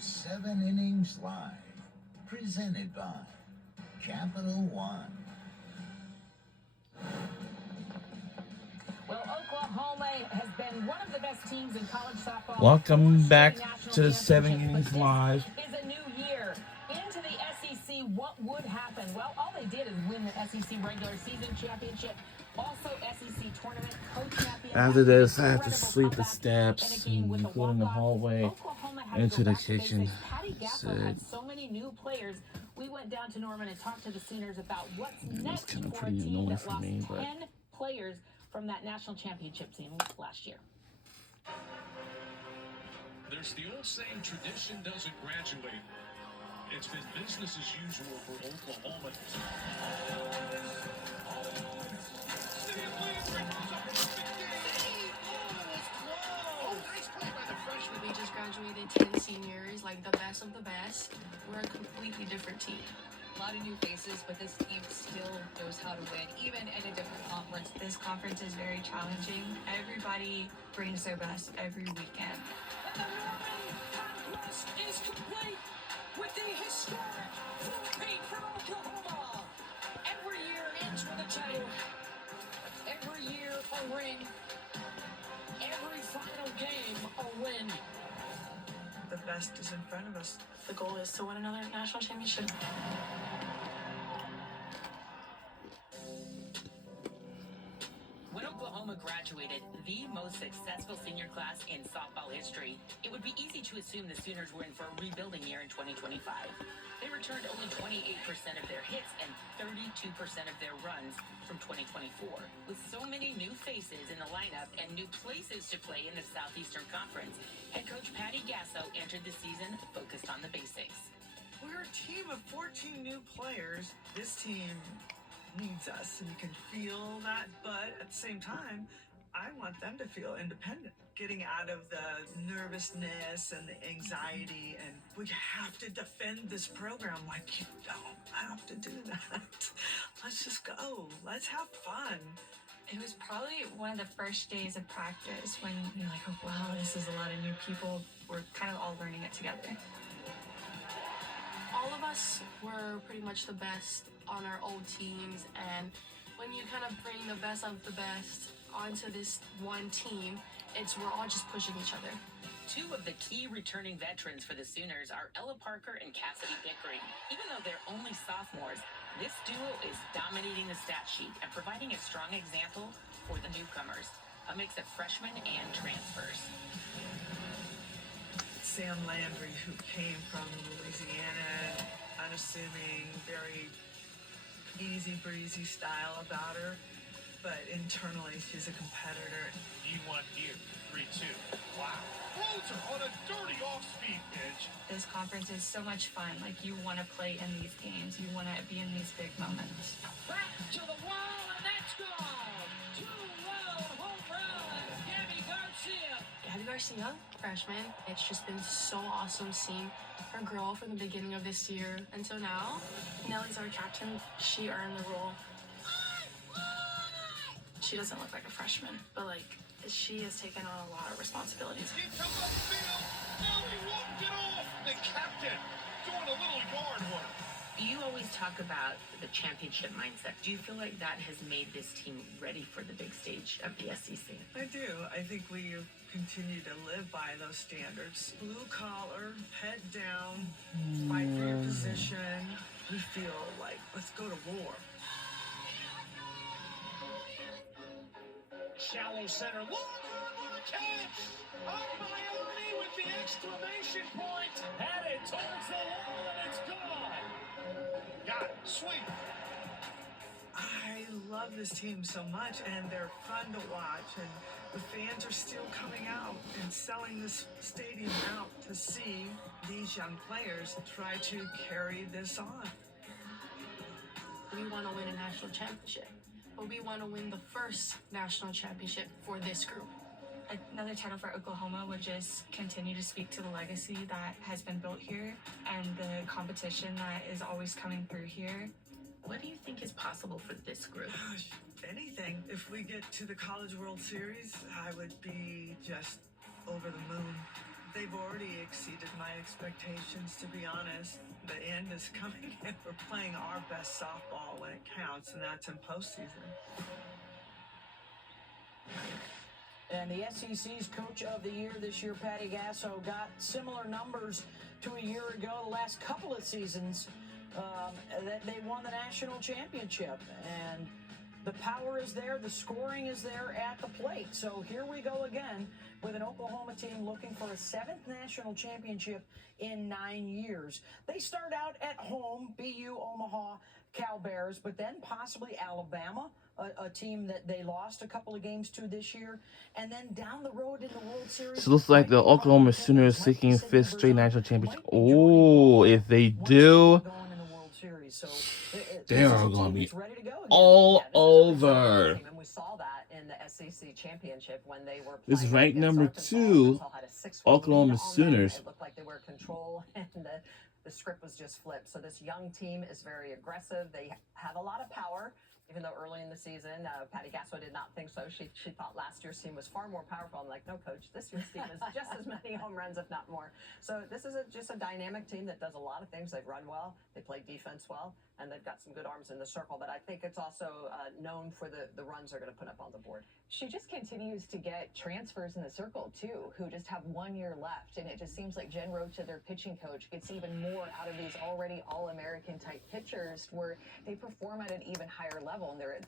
7 Innings Live, presented by Capital One. Well, Oklahoma has been one of the best teams in college softball. Welcome back to the 7 Innings Live. Is a new year into the SEC. What would happen? Well, all they did is win the SEC regular season championship, also SEC tournament co-champion. After this, I have to sweep the steps and go in the hallway into the kitchen. Patty Gasso had so many new players. We went down to Norman and talked to the Sooners about what's next kind of for a pretty team annoying that for lost me, but 10 players from that national championship team last year. There's the old saying, tradition doesn't graduate. It's been business as usual for Oklahoma. Nice play by the freshmen. They just graduated 10 seniors, like the best of the best. We're a completely different team. A lot of new faces, but this team still knows how to win, even in a different conference. This conference is very challenging. Everybody brings their best every weekend. And the Norman conquest is complete with the historic four-peat from Oklahoma. Every year ends with a title. Every year a ring. Every final game a win. The best is in front of us. The goal is to win another national championship. When Oklahoma graduated the most successful senior class in softball history, it would be easy to assume the Sooners were in for a rebuilding year in 2025. They returned only 28% of their hits and 32% of their runs from 2024. With so many new faces in the lineup and new places to play in the Southeastern Conference, head coach Patty Gasso entered the season focused on the basics. We're a team of 14 new players. This team needs us, and you can feel that, but at the same time, I want them to feel independent, getting out of the nervousness and the anxiety, and we have to defend this program like you don't have to do that. Let's just go. Let's have fun. It was probably one of the first days of practice when you're like, oh wow, this is a lot of new people. We're kind of all learning it together. All of us were pretty much the best on our old teams, and when you kind of bring the best of the best onto this one team, we're all just pushing each other. Two of the key returning veterans for the Sooners are Ella Parker and Cassidy Pickering. Even though they're only sophomores, this duo is dominating the stat sheet and providing a strong example for the newcomers, a mix of freshmen and transfers. Sam Landry, who came from Louisiana, unassuming, very easy breezy style about her, but internally she's a competitor. E1 here, 3-2. Wow. Floats her on a dirty off-speed pitch. This conference is so much fun. Like, you want to play in these games. You want to be in these big moments. Back to the wall, and that's gone. 2-run home run, Gabby Garcia. Gabby Garcia, freshman. It's just been so awesome seeing her grow from the beginning of this year until now. Nellie's our captain. She earned the role. She doesn't look like a freshman, but she has taken on a lot of responsibilities. He comes upfield. Nelly walked it off. The captain doing a little yard work. You always talk about the championship mindset. Do you feel like that has made this team ready for the big stage of the SEC? I do. I think we continue to live by those standards. Blue collar, head down, fight for your position. We feel like, let's go to war. Shallow center. Look on the catch. Miami with the exclamation point. Headed towards the wall, and it's gone. Got it. Swing. I love this team so much, and they're fun to watch, and the fans are still coming out and selling this stadium out to see these young players try to carry this on. We want to win a national championship, but we want to win the first national championship for this group. Another title for Oklahoma would just continue to speak to the legacy that has been built here and the competition that is always coming through here. What do you think is possible for this group? Gosh, anything. If we get to the College World Series, I would be just over the moon. They've already exceeded my expectations, to be honest. The end is coming, and we're playing our best softball when it counts, and that's in postseason. And the SEC's Coach of the Year this year, Patty Gasso, got similar numbers to a year ago, the last couple of seasons, that they won the national championship. And the power is there, the scoring is there at the plate. So here we go again with an Oklahoma team looking for a 7th national championship in 9 years. They start out at home, BU, Omaha, Cal Bears, but then possibly Alabama, a team that they lost a couple of games to this year, and then down the road in the World Series. So it looks like the Oklahoma Sooners seeking 5th straight national championship. Oh, if they do, they are going to be all over. And we saw that in the SEC championship when they were This is playing ranked against number Arkansas. 2, Arkansas had a 6-4 Oklahoma lead on them. Sooners. It looked like they were in control, and the script was just flipped. So this young team is very aggressive. They have a lot of power. Even though early in the season, Patty Gasso did not think so. She thought last year's team was far more powerful. I'm like, no, Coach, this year's team is just as many home runs, if not more. So this is just a dynamic team that does a lot of things. They've run well, they play defense well, and they've got some good arms in the circle. But I think it's also known for the runs they're going to put up on the board. She just continues to get transfers in the circle, too, who just have 1 year left. And it just seems like Jen Rocha, their pitching coach, gets even more out of these already All-American type pitchers where they perform at an even higher level. And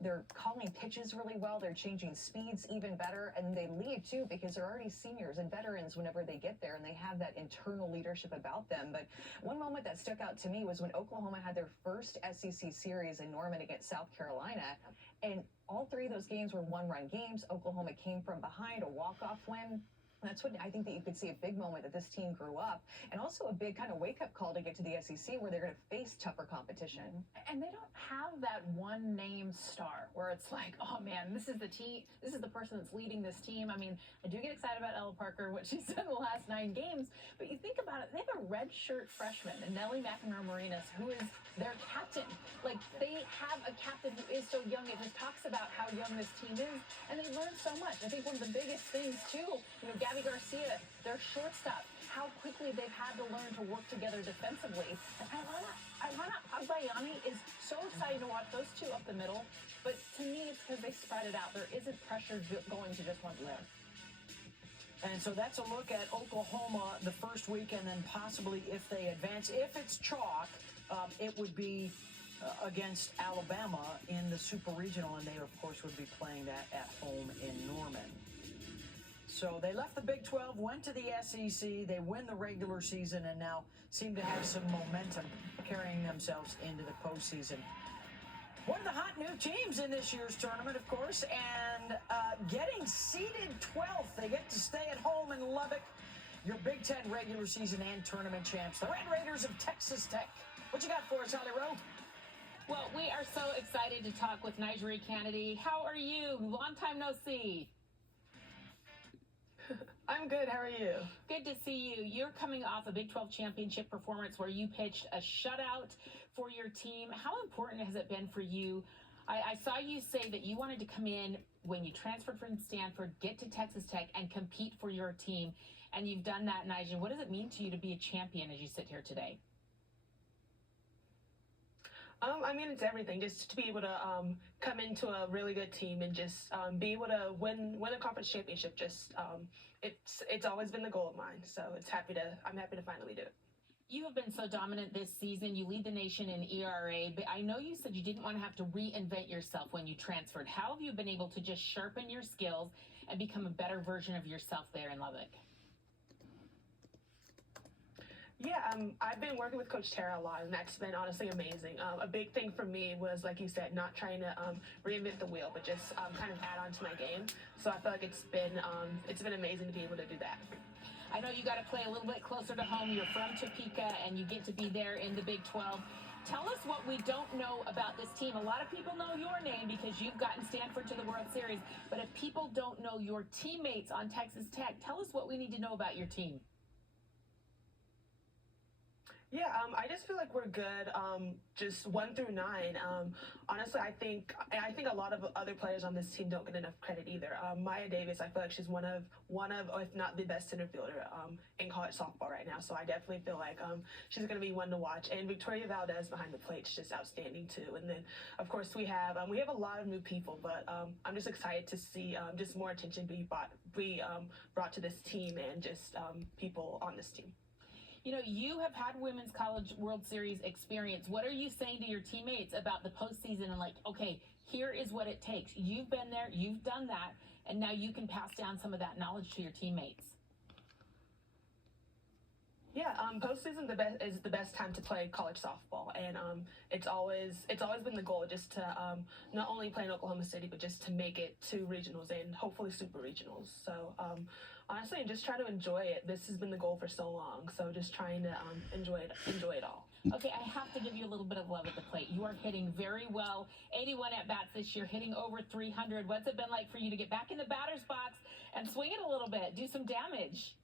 they're calling pitches really well. They're changing speeds even better. And they lead, too, because they're already seniors and veterans whenever they get there. And they have that internal leadership about them. But one moment that stuck out to me was when Oklahoma had their first SEC series in Norman against South Carolina. And all 3 of those games were 1-run games. Oklahoma came from behind, a walk-off win. That's when I think that you could see a big moment that this team grew up, and also a big kind of wake-up call to get to the SEC where they're going to face tougher competition. And they don't have that one name star where it's like, oh man, this is the team, this is the person that's leading this team. I mean, I do get excited about Ella Parker, what she's done the last 9 games, but you think about it, they have a redshirt freshman, and Nellie McEnroe-Marinas, who is their captain. Like, they have a captain who is so young. It just talks about how young this team is, and they learn so much. I think one of the biggest things, too, Gabby Garcia, their shortstop, how quickly they've had to learn to work together defensively. And Ilana Agbayani is so exciting to watch those two up the middle, but to me, it's because they spread it out. There isn't pressure going to just one player. And so that's a look at Oklahoma the first week, and then possibly if they advance. If it's chalk, it would be against Alabama in the Super Regional, and they, of course, would be playing that at home in Norman. So they left the Big 12, went to the SEC, they win the regular season, and now seem to have some momentum carrying themselves into the postseason. One of the hot new teams in this year's tournament, of course, and getting seeded 12th. They get to stay at home in Lubbock. Your Big Ten regular season and tournament champs, the Red Raiders of Texas Tech. What you got for us, Holly Rowe? Well, we are so excited to talk with Nigeri Kennedy. How are you? Long time no see. I'm good. How are you? Good to see you. You're coming off a Big 12 championship performance where you pitched a shutout for your team. How important has it been for you? I saw you say that you wanted to come in when you transferred from Stanford, get to Texas Tech, and compete for your team. And you've done that, Nigel. What does it mean to you to be a champion as you sit here today? I mean, it's everything. Just to be able to come into a really good team and just be able to win a conference championship. Just it's always been the goal of mine. So I'm happy to finally do it. You have been so dominant this season. You lead the nation in ERA, but I know you said you didn't want to have to reinvent yourself when you transferred. How have you been able to just sharpen your skills and become a better version of yourself there in Lubbock? Yeah, I've been working with Coach Tara a lot, and that's been honestly amazing. A big thing for me was, like you said, not trying to reinvent the wheel, but just kind of add on to my game. So I feel like it's been amazing to be able to do that. I know you got to play a little bit closer to home. You're from Topeka, and you get to be there in the Big 12. Tell us what we don't know about this team. A lot of people know your name because you've gotten Stanford to the World Series, but if people don't know your teammates on Texas Tech, tell us what we need to know about your team. Yeah, I just feel like we're good. Just 1 through 9. Honestly, I think a lot of other players on this team don't get enough credit either. Maya Davis, I feel like she's one of, or if not the best center fielder in college softball right now. So I definitely feel like she's going to be one to watch. And Victoria Valdez behind the plate is just outstanding too. And then of course we have a lot of new people, but I'm just excited to see just more attention be brought to this team and just people on this team. You know, you have had Women's College World Series experience. What are you saying to your teammates about the postseason and like, okay, here is what it takes. You've been there, you've done that, and now you can pass down some of that knowledge to your teammates. Yeah, postseason is the best time to play college softball, and it's always been the goal just to not only play in Oklahoma City, but just to make it to regionals and hopefully super regionals. So honestly, and just try to enjoy it. This has been the goal for so long, so just trying to enjoy it all. Okay, I have to give you a little bit of love at the plate. You are hitting very well. 81 at-bats this year, hitting over 300. What's it been like for you to get back in the batter's box and swing it a little bit, do some damage?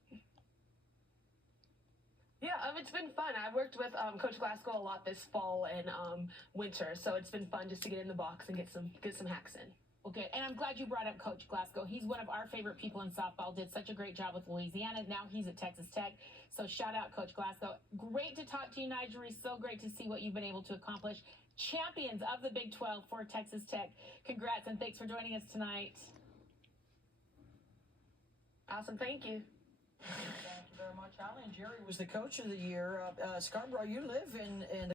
Yeah, it's been fun. I've worked with Coach Glasgow a lot this fall and winter, so it's been fun just to get in the box and get some hacks in. Okay, and I'm glad you brought up Coach Glasgow. He's one of our favorite people in softball, did such a great job with Louisiana. Now he's at Texas Tech, so shout out Coach Glasgow. Great to talk to you, Nigel. So great to see what you've been able to accomplish. Champions of the Big 12 for Texas Tech. Congrats, and thanks for joining us tonight. Awesome, thank you. Thank you very much, Holly. And Jerry was the coach of the year. Scarborough, you live in the